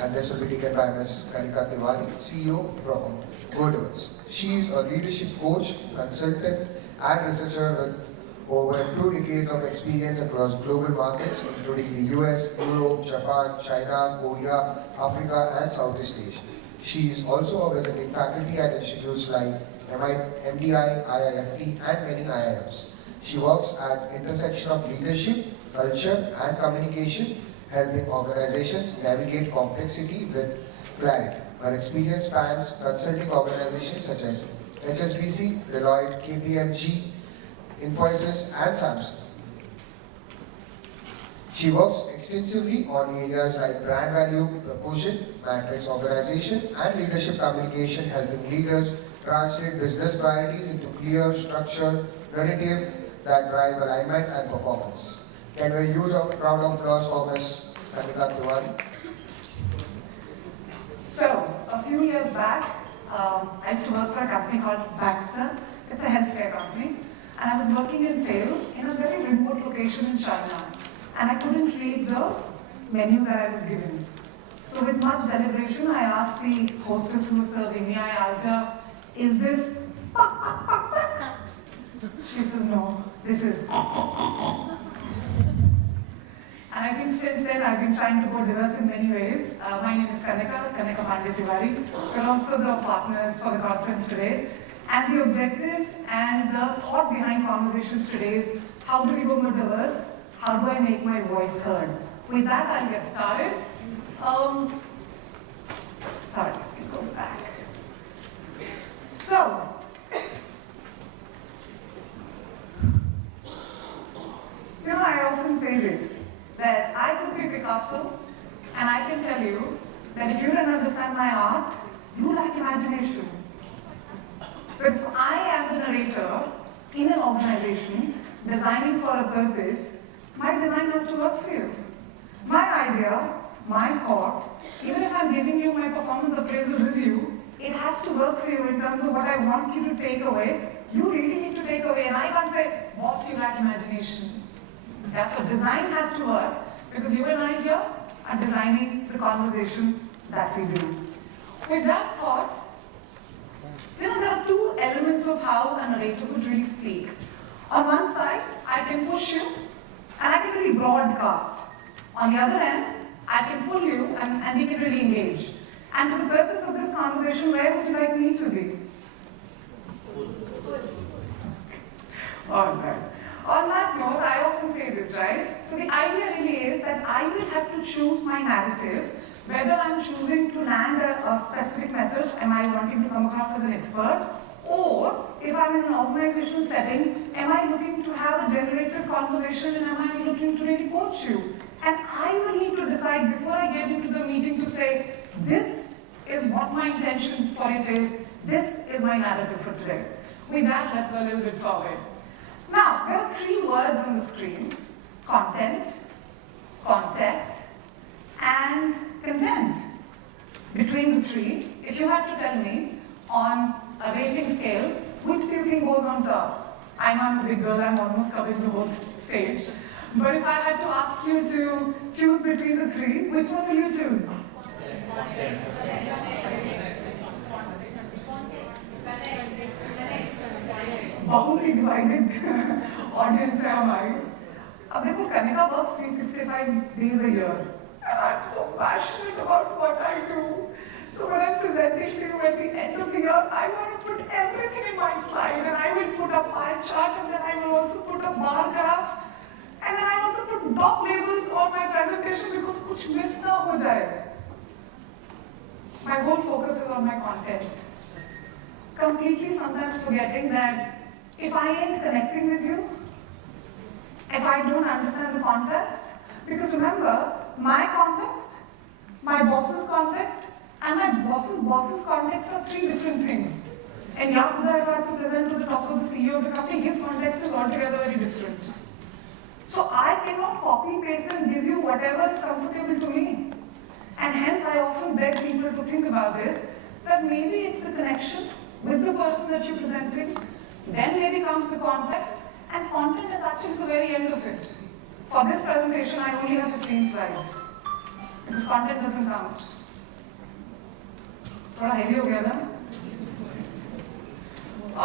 and this will be taken by Ms. Kanika Tewari, CEO from GoDevers. She is a leadership coach, consultant, and researcher with over 2 decades of experience across global markets, including the US, Europe, Japan, China, Korea, Africa, and Southeast Asia. She is also a visiting faculty at institutes like MDI, IIFT, and many IIMs. She works at intersection of leadership, culture, and communication, helping organizations navigate complexity with clarity. Her experience spans consulting organizations such as HSBC, Deloitte, KPMG, Infosys, and Samsung. She works extensively on areas like brand value proposition, matrix organization, and leadership communication, helping leaders translate business priorities into clear, structured narrative that drive alignment and performance. Can we use a round of applause for Ms. Kanika Tewari? So, a few years back, I used to work for a company called Baxter. It's a healthcare company. And I was working in sales in a very remote location in China. And I couldn't read the menu that I was given. So with much deliberation, I asked the hostess who was serving me, I asked her, is this pak, pak, pak, pak? She says, no, this is. And I think since then I've been trying to go diverse in many ways. My name is Kanika Tewari. We're also the partners for the conference today. And the objective and the thought behind conversations today is, how do we go more diverse? How do I make my voice heard? With that, I'll get started. Sorry, let me go back. So, I often say this, that I could be Picasso, and I can tell you that if you don't understand my art, you lack imagination. But if I am the narrator in an organization designing for a purpose, my design has to work for you. My idea, my thought, even if I'm giving you my performance appraisal review, it has to work for you in terms of what I want you to take away. You really need to take away, and I can't say, boss, you lack imagination. Yeah, so design has to work, because you and I here are designing the conversation that we do. With that thought, there are 2 elements of how a narrator would really speak. On one side, I can push you, and I can really broadcast. On the other end, I can pull you, and we can really engage. And for the purpose of this conversation, where would you like me to be? All right. On that note, I often say this, right? So the idea really is that I will have to choose my narrative, whether I'm choosing to land a specific message, am I wanting to come across as an expert, or if I'm in an organizational setting, am I looking to have a generated conversation, and am I looking to really coach you? And I will need to decide before I get into the meeting to say, this is what my intention for it is, this is my narrative for today. With that, let's go a little bit forward. Now, there are 3 words on the screen: content, context, and content. Between the 3, if you had to tell me on a rating scale, which do you think goes on top? I know I'm a big girl, I'm almost covering the whole stage. But if I had to ask you to choose between the 3, which one will you choose? बहुत ही divided audience है हमारी. अब देखो, Kanika works 365 days a year, and I'm so passionate about what I do. So when I'm presenting to you at the end of the year, I want to put everything in my slide, and I will put a pie chart, and then I will also put a bar graph, and then I also put dog labels on my presentation because कुछ miss ना हो जाए. My whole focus is on my content. Completely sometimes forgetting that if I ain't connecting with you, if I don't understand the context, because remember, my context, my boss's context, and my boss's context are 3 different things. And Yakuda, if I have to present to the top of the CEO of the company, his context is altogether very different. So I cannot copy, paste, and give you whatever is comfortable to me. And hence I often beg people to think about this, that maybe it's the connection with the person that you're presenting, then maybe comes the context, and content is actually the very end of it. For this presentation, I only have 15 slides, because content doesn't count. थोड़ा heavy हो गया ना?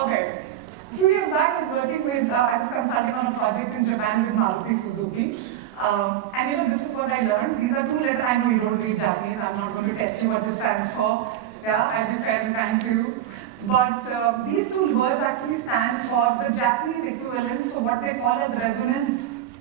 Okay. A few years back, I was working with, I was consulting on a project in Japan with Maruti Suzuki. And you know, this is what I learned. These are two letters. I know you don't read Japanese. I'm not going to test you what this stands for. Yeah, I'll be fair and kind to you. But these two words actually stand for the Japanese equivalents for what they call as resonance.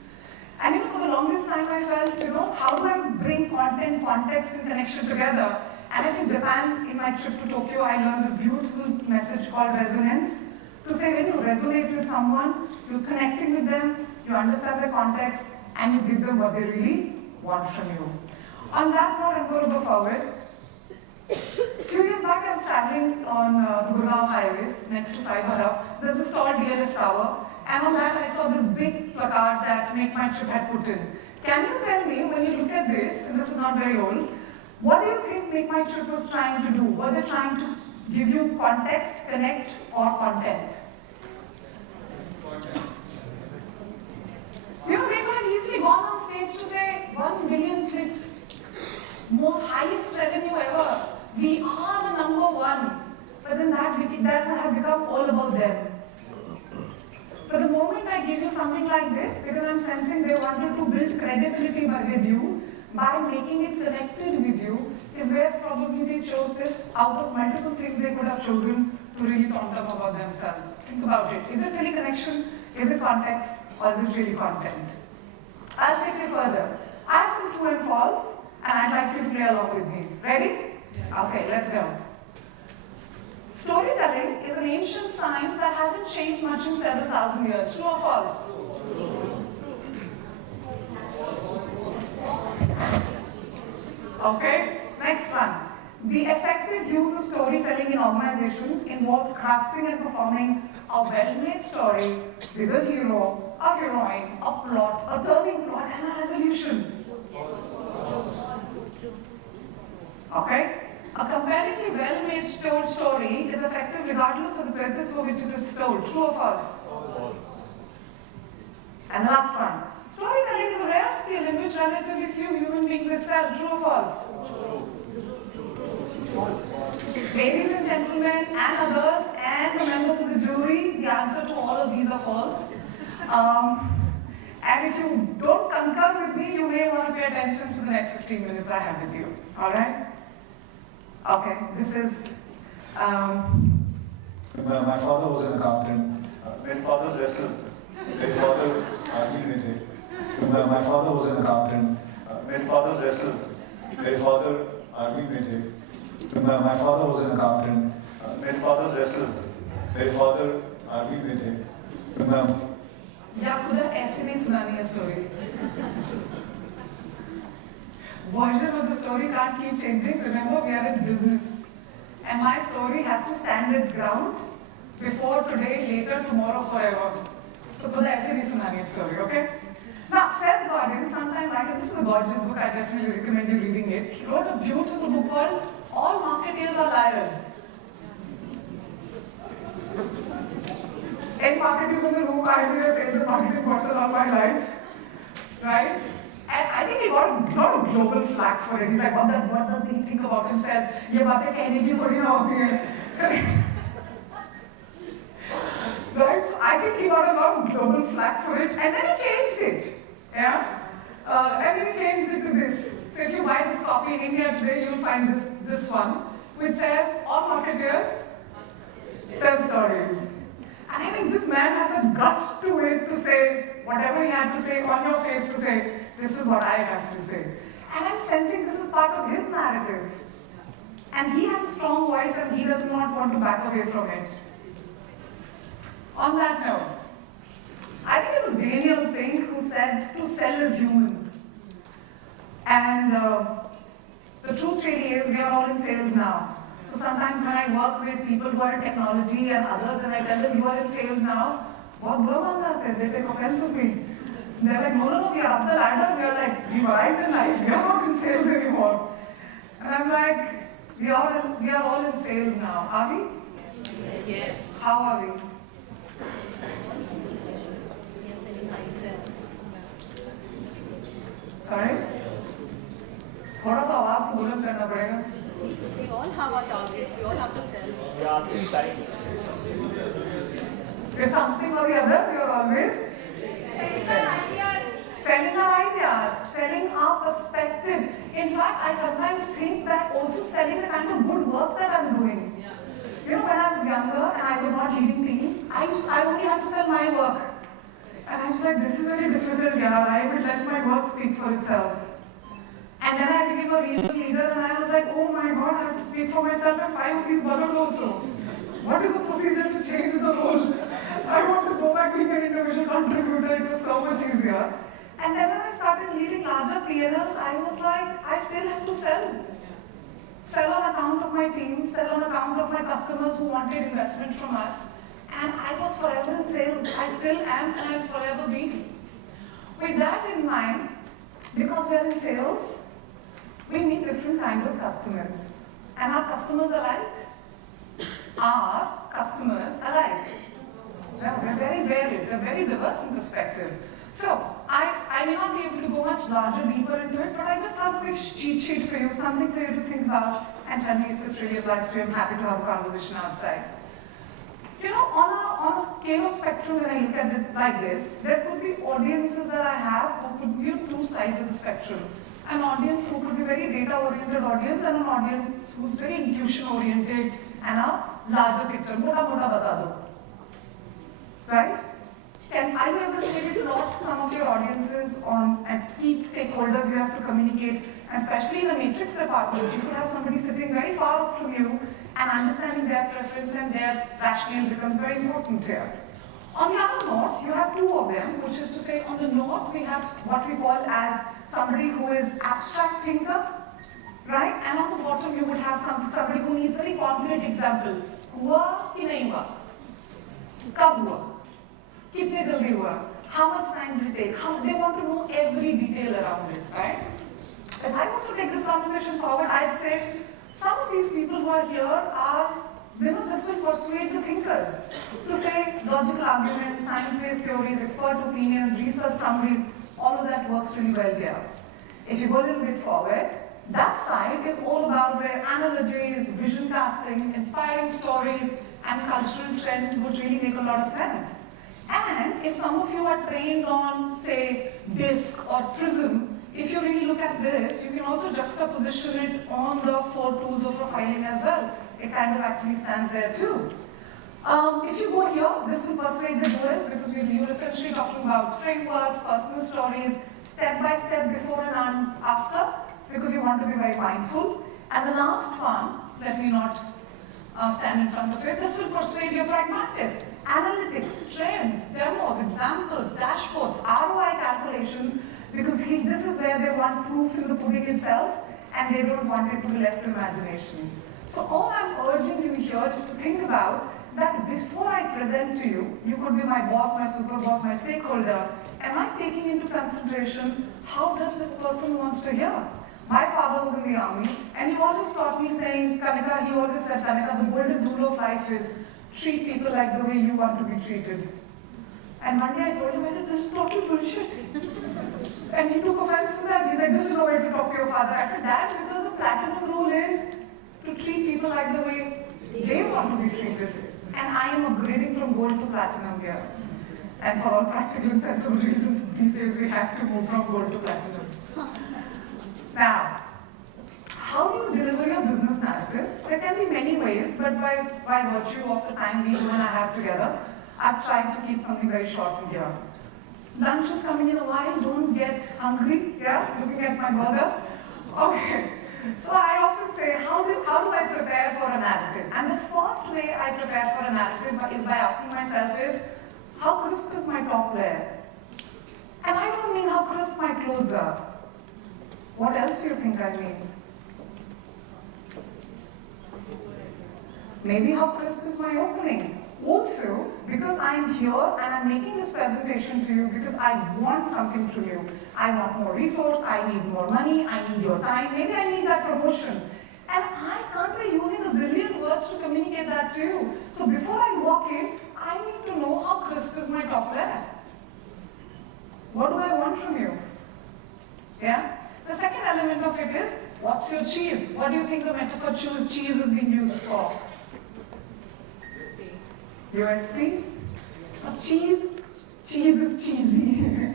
And you know, for the longest time I felt, you know, how do I bring content, context, and connection together? And I think Japan, in my trip to Tokyo, I learned this beautiful message called resonance. To say when you resonate with someone, you're connecting with them, you understand the context, and you give them what they really want from you. On that note, I'm going to go forward. A few years back, I was traveling on the Gurgaon highways next to Sai Bhara. There's this tall DLF tower, and on that I saw this big placard that Make My Trip had put in. Can you tell me, when you look at this, and this is not very old, what do you think Make My Trip was trying to do? Were they trying to give you context, connect, or content? You know, they could have easily gone on stage to say 1 billion clicks, more highest revenue ever. We are the number one. But then that would have become all about them. But the moment I give you something like this, because I'm sensing they wanted to build credibility with you, by making it connected with you, is where probably they chose this out of multiple things they could have chosen to really talk about themselves. Think about it. Is it really connection? Is it context? Or is it really content? I'll take you further. I have some true and false, and I'd like you to play along with me. Ready? Okay, let's go. Storytelling is an ancient science that hasn't changed much in several thousand years. True or false? Okay, next one. The effective use of storytelling in organizations involves crafting and performing a well-made story with a hero, a heroine, a plot, a turning plot, and a resolution. Okay? A compellingly well-made told story is effective regardless of the purpose for which it is told. True or false? And the last one. Storytelling is a rare skill in which relatively few human beings excel. True or false? Ladies and gentlemen, and others, and the members of the jury, the answer to all of these are false. And if you don't concur with me, you may want to pay attention to the next 15 minutes I have with you. All right? Okay, this is... My father was an accountant. My father wrestled. My father army में थे. My father was an accountant. My father wrestled. My father army में थे. My father was an accountant. My father wrestled. My father army में थे. या खुदा ऐसे नहीं सुनानी है story. Version of the story can't keep changing. Remember, we are in business. And my story has to stand its ground before today, later, tomorrow, forever. So, खुदा ऐसे नहीं सुनानी है story, okay? Now, Seth Godin, sometime like this is a gorgeous book, I definitely recommend you reading it. He wrote a beautiful book called All Marketeers Are Liars. In marketers in the room, I've been a sales and marketing person all my life, right? And I think he got a lot of global flack for it. He's like, what does he think about himself? ये बातें कहने की थोड़ी ना होती हैं. Right? So I think he got a lot of global flack for it, and then he changed it. Yeah? And then he changed it to this. So if you buy this copy in India today, you'll find this one, which says, all marketers tell stories. And I think this man had the guts to it to say whatever he had to say on your face to say, this is what I have to say. And I'm sensing this is part of his narrative. And he has a strong voice and he does not want to back away from it. On that note, I think it was Daniel Pink who said, to sell is human. And the truth really is, we are all in sales now. So sometimes when I work with people who are in technology and others, and I tell them, you are in sales now, they take offense of me. They're like, no, we are up the ladder. We are like, we arrived in life, we are not in sales anymore. And I'm like, we are all in sales now. Are we? Yes. How are we? Sorry? थोड़ा सा आवाज को बुलंद करना पड़ेगा. We all have our targets. We all have to sell. You're asking time. You're something or the other, you're always selling our ideas, selling our perspective. In fact, I sometimes think that also selling the kind of good work that I'm doing. You know, when I was younger and I was not leading teams, I only had to sell my work. And I was like, this is very difficult, yeah, I would let my work speak for itself. And then I became a regional leader and I was like, oh my God, I have to speak for myself and 5 of these boroughs also. What is the procedure to change the role? I want to go back being an individual contributor, it was so much easier. And then when I started leading larger P&Ls, I was like, I still have to sell. Sell on account of my team, sell on account of my customers who wanted investment from us. And I was forever in sales. I still am and I'll forever be. With that in mind, because we are in sales, we meet different kinds of customers. And our customers alike? Our customers alike. Well, we're very varied, we're very diverse in perspective. So, I may not be able to go much larger, deeper into it, but I just have a quick cheat sheet for you, something for you to think about, and tell me if this really applies to you. I'm happy to have a conversation outside. You know, on a scale of spectrum, when I look at it like this, there could be audiences that I have who could be on two sides of the spectrum. An audience who could be very data-oriented audience and an audience who's very intuition-oriented and a larger picture. Mota mota bata do. Right? Are you able to maybe plot some of your audiences on and key stakeholders you have to communicate, and especially in the matrix department, you could have somebody sitting very far off from you and understanding their preference and their rationale becomes very important here. On the other note, you have two of them, which is to say on the note we have what we call as somebody who is abstract thinker, right? And on the bottom you would have somebody who needs very concrete example. Hua ki nahi hua? Kab hua? Kitne jaldi hua? How much time did it take? They want to know every detail around it, right? If I was to take this conversation forward, I'd say some of these people who are here are, this will persuade the thinkers to say logical arguments, science-based theories, expert opinions, research summaries, all of that works really well here. If you go a little bit forward, that side is all about where analogies, vision casting, inspiring stories, and cultural trends would really make a lot of sense. And if some of you are trained on, say, DISC or PRISM, if you really look at this, you can also juxtaposition it on the 4 tools of profiling as well. It kind of actually stands there too. If you go here, this will persuade the doers because you're essentially talking about frameworks, personal stories, step by step before and after, because you want to be very mindful. And the last one, let me not stand in front of it, this will persuade your pragmatists. Analytics, trends, demos, examples, dashboards, ROI calculations, because this is where they want proof in the pudding itself and they don't want it to be left to imagination. So all I'm urging you here is to think about that before I present to you, you could be my boss, my super boss, my stakeholder, am I taking into consideration how does this person wants to hear? My father was in the army and he always taught me saying, Kanika, he always said, Kanika, the golden rule of life is treat people like the way you want to be treated. And one day I told him, I said, this is total bullshit. And he took offense to that. He said, this is no way to talk to your father. I said, Dad, because the platinum rule is to treat people like the way they want to be treated. And I am upgrading from gold to platinum here. And for all practical and sensible reasons, these days we have to move from gold to platinum. Now, how do you deliver your business narrative? There can be many ways, but by virtue of the time we and I have together, I've tried to keep something very short in here. Lunch is coming in a while, don't get hungry, yeah? Looking at my burger. Okay, so I often say, how do I prepare for a narrative? And the first way I prepare for a narrative is by asking myself is, how crisp is my top layer? And I don't mean how crisp my clothes are. What else do you think I mean? Maybe how crisp is my opening? Also, because I am here and I'm making this presentation to you because I want something from you. I want more resource, I need more money, I need your time, maybe I need that promotion. And I can't be using a zillion words to communicate that to you. So before I walk in, I need to know how crisp is my top layer. What do I want from you? Yeah? The second element of it is, what's your cheese? What do you think the metaphor cheese is being used for? USP? Cheese is cheesy.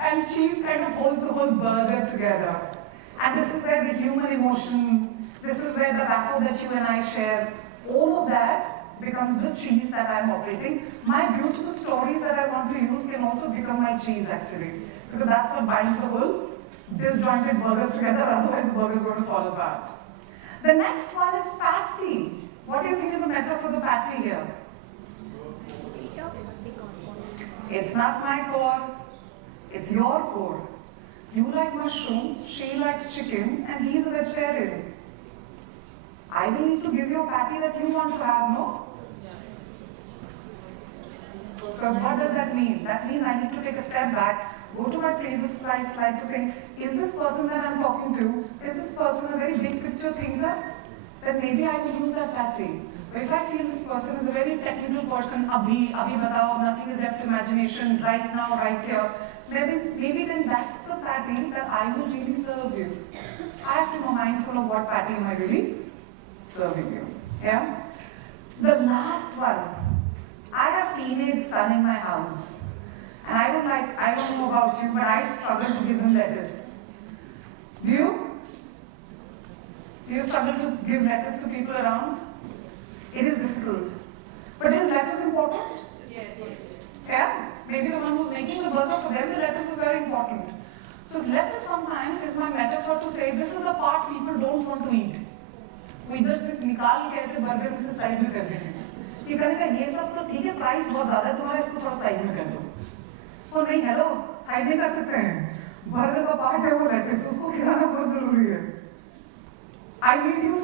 And cheese kind of holds the whole burger together. And this is where the human emotion, this is where the rapport that you and I share, all of that becomes the cheese that I'm operating. My beautiful stories that I want to use can also become my cheese actually. Because that's what binds the whole disjointed burgers together, otherwise the burger is going to fall apart. The next one is patty. What do you think is the metaphor for the patty here? It's not my core, it's your core. You like mushroom, she likes chicken, and he's a vegetarian. I will need to give you a patty that you want to have, no? So what does that mean? That means I need to take a step back, go to my previous slide to say, is this person that I'm talking to, is this person a very big picture thinker? Then maybe I will use that patty. But if I feel this person is a very technical person, abhi batao, nothing is left to imagination, right now, right here, maybe then that's the patty that I will really serve you. I have to be mindful of what patty am I really serving you. Yeah? The last one. I have teenage son in my house. And I don't know about you, but I struggle to give him lettuce. Do you? Do you struggle to give lettuce to people around? It is difficult. But is lettuce important? Yes. Yeah? Maybe the one who's making the burger, for them the lettuce is very important. So lettuce sometimes is my metaphor to say this is the part people don't want to eat. वो इधर से निकाल के ऐसे burger में से side में कर देंगे कि करेगा ये सब तो ठीक है प्राइस बहुत ज़्यादा है तुम्हारा इसको थोड़ा साइड में कर दो वो नहीं हेलो साइड में कर सकते हैं बर्गर का पार्ट है वो लेट्स उसको खिलाना बहुत ज़रूरी है I need you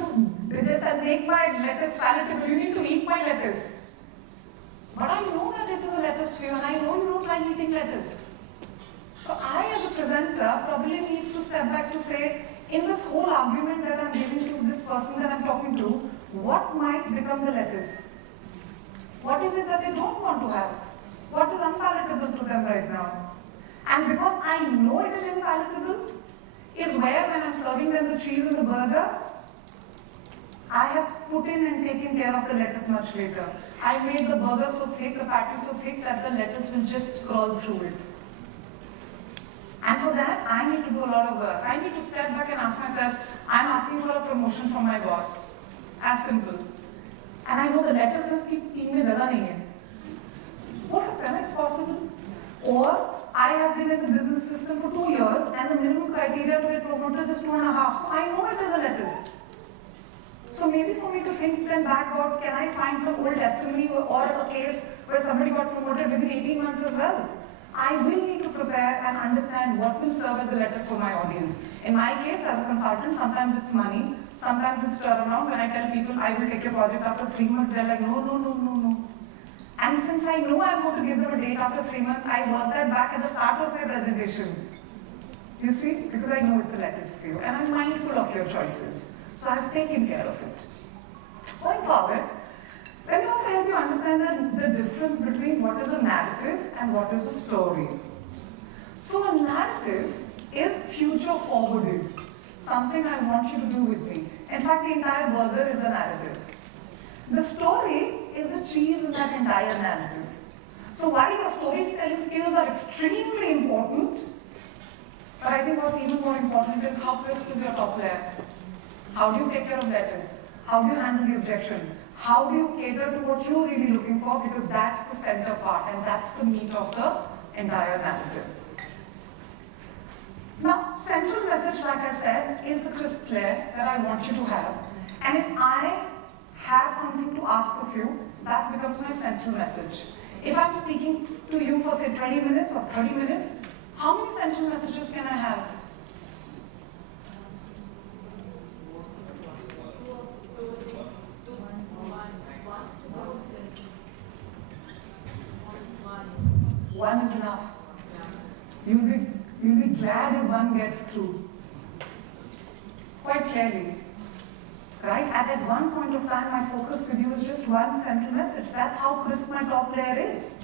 to just make my lettuce palatable. You need to eat my lettuce. But I know that it is a lettuce for you, and I know you don't like eating lettuce. So I, as a presenter, probably need to step back to say, in this whole argument that I'm giving to this person that I'm talking to, what might become the lettuce? What is it that they don't want to have? What is unpalatable to them right now? And because I know it is unpalatable, is where when I'm serving them the cheese and the burger, I have put in and taken care of the lettuce much later. I made the burger so thick, the patty so thick that the lettuce will just crawl through it. And for that, I need to do a lot of work. I need to step back and ask myself, I'm asking for a promotion from my boss. As simple. And I know the lettuces की team में जगह नहीं है. हो सकता है ना, it's possible. Or I have been in the business system for 2 years and the minimum criteria to get promoted is 2.5. So I know it is a lettuce. So maybe for me to think then back about, can I find some old testimony or a case where somebody got promoted within 18 months as well? I will need to prepare and understand what will serve as a lettuce for my audience. In my case, as a consultant, sometimes it's money, sometimes it's turnaround. When I tell people I will take your project after 3 months, they're like, no. And since I know I'm going to give them a date after 3 months, I work that back at the start of my presentation. You see? Because I know it's a lettuce for you. And I'm mindful of your choices. So I've taken care of it. Going forward, let me also help you understand the difference between what is a narrative and what is a story. So a narrative is future forwarded. Something I want you to do with me. In fact, the entire burger is a narrative. The story is the cheese in that entire narrative. So while your storytelling skills are extremely important, but I think what's even more important is how crisp is your top layer. How do you take care of lettuce? How do you handle the objection? How do you cater to what you're really looking for? Because that's the center part and that's the meat of the entire narrative. Now, central message, like I said, is the crisp layer that I want you to have. And if I have something to ask of you, that becomes my central message. If I'm speaking to you for say 20 minutes or 30 minutes, how many central messages can I have? One is enough. You'll be glad if one gets through. Quite clearly. Right? And at one point of time, my focus with you is just one central message. That's how crisp my top layer is.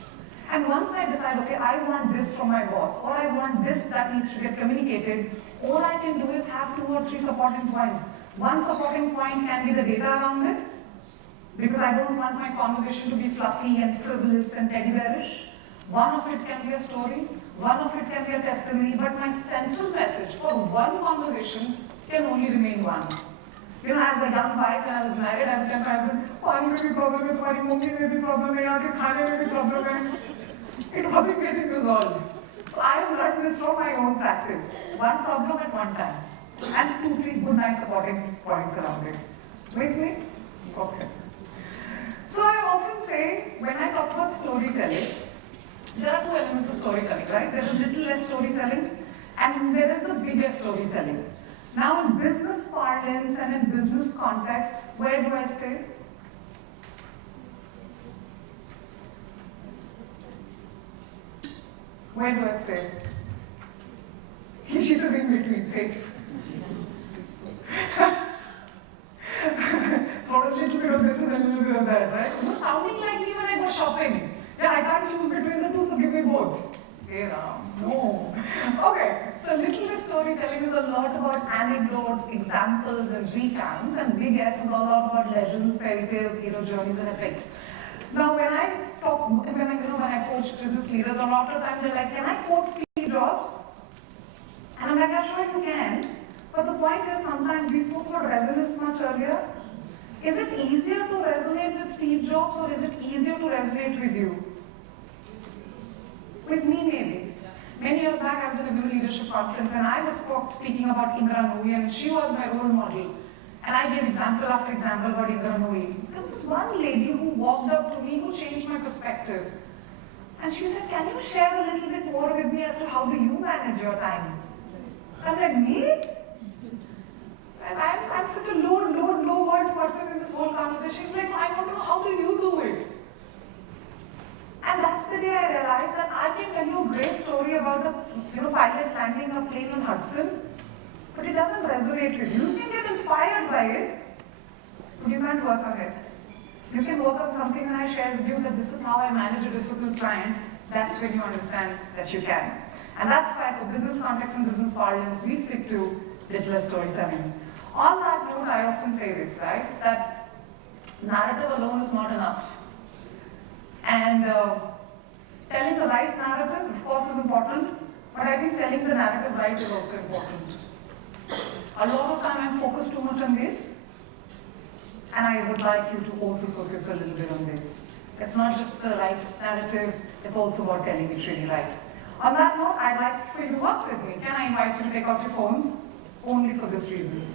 And once I decide, okay, I want this from my boss, or I want this that needs to get communicated, all I can do is have 2 or 3 supporting points. One supporting point can be the data around it, because I don't want my conversation to be fluffy and frivolous and teddy bearish. One of it can be a story, one of it can be a testimony, but my central message for one conversation can only remain one. You know, as a young wife when I was married, I would tell my husband, पानी में भी problem है, तुम्हारी mummy में भी problem है, यहाँ के खाने में भी problem है. It wasn't getting resolved. So I have learned this from my own practice. One problem at one time. And 2, 3 good nice supporting points around it. With me? Okay. So I often say, when I talk about storytelling, there are 2 elements of storytelling, right? There is little less storytelling, and there is the biggest storytelling. Now in business parlance and in business context, where do I stay? Where do I stay? She's in between, safe. Thought a little bit of this and a little bit of that, right? You're sounding like me when I go shopping. Yeah, I can't choose between the 2, so give me both. Hey Ram, no. Okay, so little bit storytelling is a lot about anecdotes, examples, and recounts, and big S is a lot about legends, fairy tales, hero journeys, and epics. Now, when I coach business leaders, a lot of time they're like, "Can I quote Steve Jobs?" And I'm like, "Yeah, sure you can." But the point is, sometimes we spoke about resonance much earlier. Is it easier to resonate with Steve Jobs, or is it easier to resonate with you? With me, maybe. Many years back, I was at a women leadership conference, and I was speaking about Indra Nooyi, and she was my role model. And I gave example after example about Indra Nooyi. There was this one lady who walked up to me who changed my perspective. And she said, "Can you share a little bit more with me as to how do you manage your time?" I'm like, "Me? And I'm such a low word person in this whole conversation." She's like, "I want to know, how do you do it?" And that's the day I realized that I can tell you a great story about a pilot landing a plane on Hudson, but it doesn't resonate with you. You can get inspired by it, but you can't work on it. You can work on something when I share with you that this is how I manage a difficult client. That's when you understand that you can. And that's why for business context and business parlance, we stick to digital storytelling. On that note, I often say this, right? That narrative alone is not enough. And telling the right narrative, of course, is important, but I think telling the narrative right is also important. A lot of time I'm focused too much on this, and I would like you to also focus a little bit on this. It's not just the right narrative, it's also about telling it really right. On that note, I'd like for you to work with me. Can I invite you to take out your phones? Only for this reason.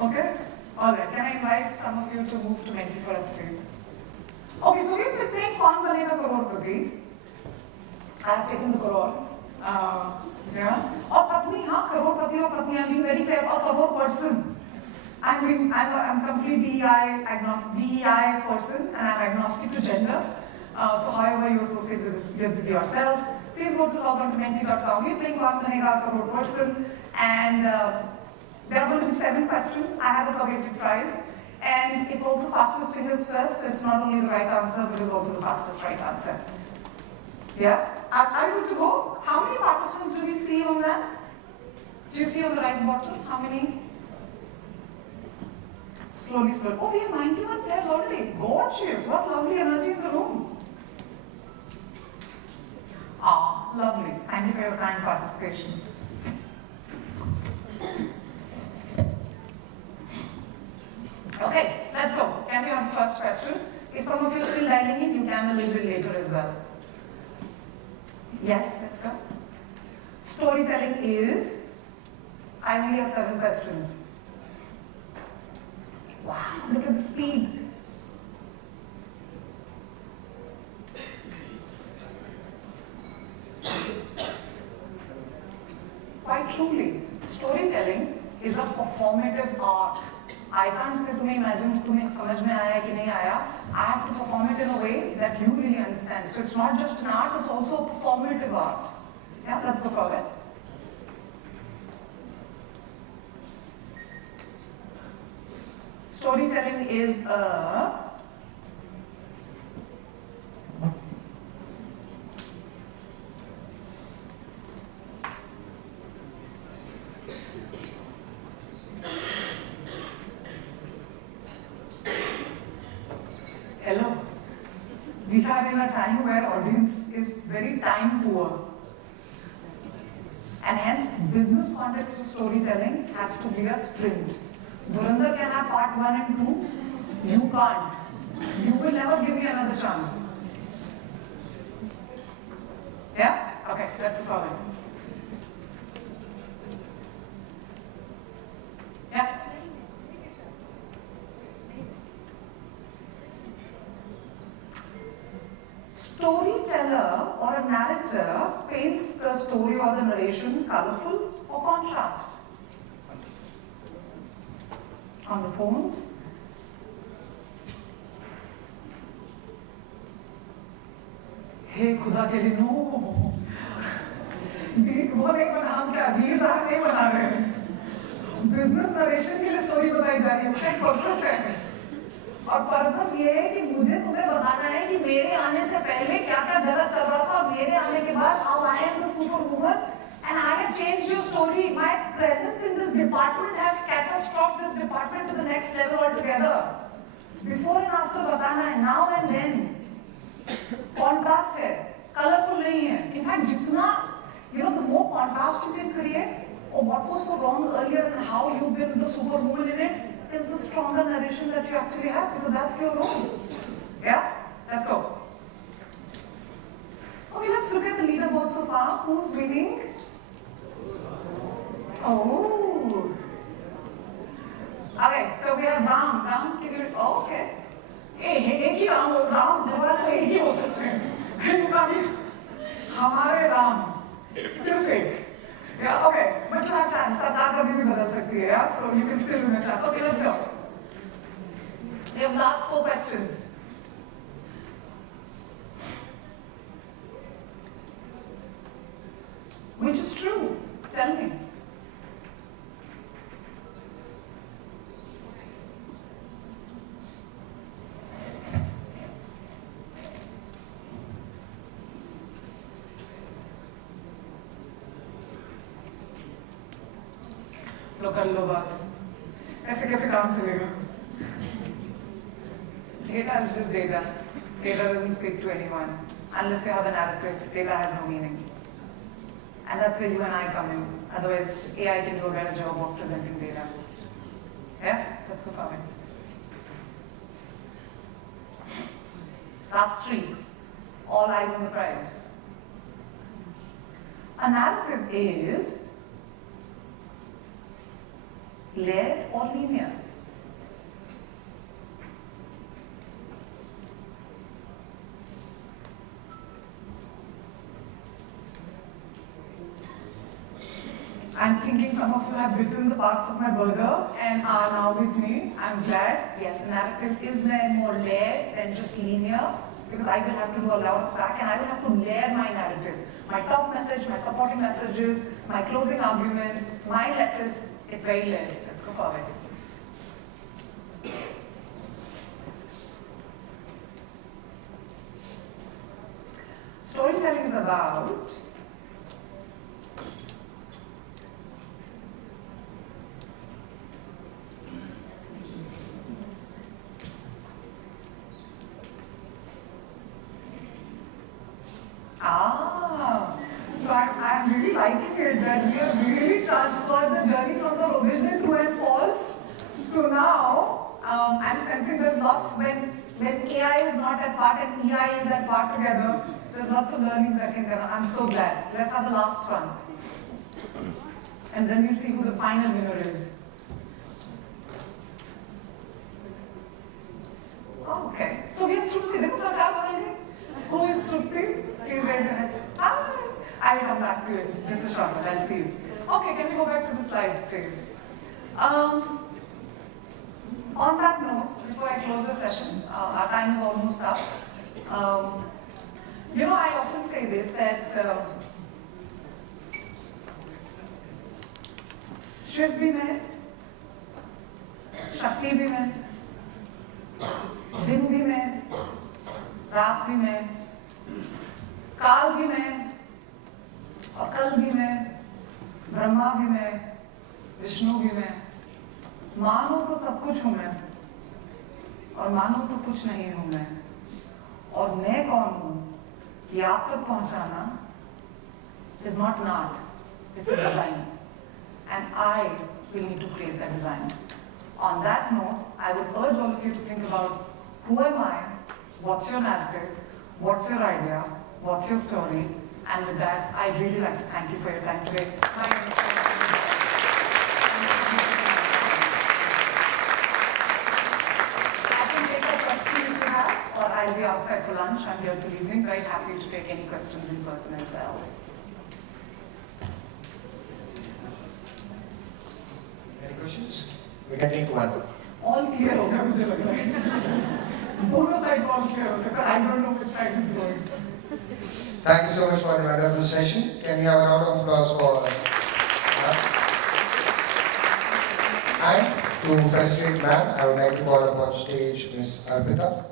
Okay? Alright, can I invite some of you to move to Menti for us, please? Okay, so we've been playing Kaun Banega Crorepati. I have taken the crore. Yeah. Or Patni, Crorepati or Patni, I'm being very clear, or crore person. I'm a complete DEI person, and I'm agnostic to gender. So however you associate with yourself, please go to logon20.com. We're playing Kaun Banega Crore person, and there are going to be 7 questions. I have a coveted prize. And it's also fastest fingers first. It's not only the right answer, but it's also the fastest right answer. Yeah? Are you good to go? How many participants do we see on that? Do you see on the right bottom? How many? Slowly. Oh, we have 91 players already. Gorgeous. What lovely energy in the room. Ah, lovely. Thank you for your kind participation. Okay, let's go. Can we have the first question? If some of you are still dialing in, you can a little bit later as well. Yes, let's go. Storytelling is, I only have 7 questions. Wow, look at the speed. Quite truly, storytelling is a performative art. I can't say तुम्हें imagine तुम्हें समझ में आया कि नहीं आया. I have to perform it in a way that you really understand. So it's not just an art, it's also a performative art. Yeah, let's go forward. Storytelling is a We are in a time where audience is very time poor. And hence, business context of storytelling has to be a sprint. Dhurandhar can have part 1 and 2. You can't. You will never give me another chance. Yeah? Okay, let's go forward. Yeah? Storyteller or a narrator paints the story or the narration colorful or contrast. On the phones, हे खुदा के लिए no वो नहीं बना, हम क्या वीर साहब नहीं बना रहे हैं. बिजनेस नरेशन के लिए स्टोरी बताई जा रही है, उसका एक पर्पस है. और पर्पस ये है कि मुझे तुम्हें बताना है कि मेरे आने से पहले क्या क्या गलत चल रहा था और मेरे आने के बाद how I am the super woman and I have changed your story. My presence in this department has catastrophed this department to the next level all together. Before and after बताना है, नाउ एंड देन. कॉन्ट्रास्ट है, colourful नहीं है. In fact जितना the more contrast you can create or what was so wrong earlier and how you've been the superwoman in it, is the stronger narration that you actually have, because that's your role. Yeah? Let's go. Okay, let's look at the leaderboard so far. Who's winning? Oh. Okay, so we have Ram. Ram, can you... Oh, okay. एक ही राम हो, राम दोबारा तो एक ही हो सकते हैं. हमारे राम सिर्फ एक. Yeah, okay, but you have time. सरकार कभी भी बदल सकती है, yeah? So you can still win a chance. Okay, let's go. We have last 4 questions. Which is true? Tell me. कर लो बात. ऐसे कैसे काम चलेगा? Data is just data. Data doesn't speak to anyone. Unless you have a narrative, data has no meaning. And that's where you and I come in. Otherwise, AI can do a better job of presenting data. Yeah? Let's go forward. Last 3. All eyes on the prize. A narrative is layered or linear. I'm thinking some of you have bitten the parts of my burger and are now with me. I'm glad. Yes, narrative is more layered than just linear, because I will have to do a lot of back and I will have to layer my narrative. My top message, my supporting messages, my closing arguments, my letters, it's very layered. Let's go forward. Storytelling is about so I'm really liking it that we have really transferred the journey from the original true and false to now. I'm sensing there's lots when AI is not at part and EI is at part together. There's lots of learnings that can come. I'm so glad. Let's have the last one. And then we'll see who the final winner is. Oh, okay. So we have Trupti. Who is Trupti? Please raise your hand. Hi. I will come back to it. Just a short one. I'll see you. Okay, can we go back to the slides, please? On that note, before I close the session, our time is almost up. I often say this, that Shiv bhi main, Shakti bhi main, दिन भी मैं, रात भी मैं, काल भी मैं, और कल भी मैं, ब्रह्मा भी मैं, विष्णु भी मैं. मानो तो सब कुछ हूँ मैं, और मानो तो कुछ नहीं हूँ मैं. और मैं कौन हूँ ये आप तक पहुँचाना is not an art, it's a design. And I will need to create that design. On that note, I would urge all of you to think about who am I, what's your narrative, what's your idea, what's your story, and with that, I'd really like to thank you for your time today. My name is Kanika. I can take a question if you have, or I'll be outside for lunch. I'm here till evening, very happy to take any questions in person as well. Any questions? We can take one. All clear हो गया मुझे लग रहा है दोनों side all clear हो सकता I don't know which side is going. Thank you so much for the wonderful session. Can we have a round of applause for And to felicitate ma'am, I would like to call upon stage Miss Arpita.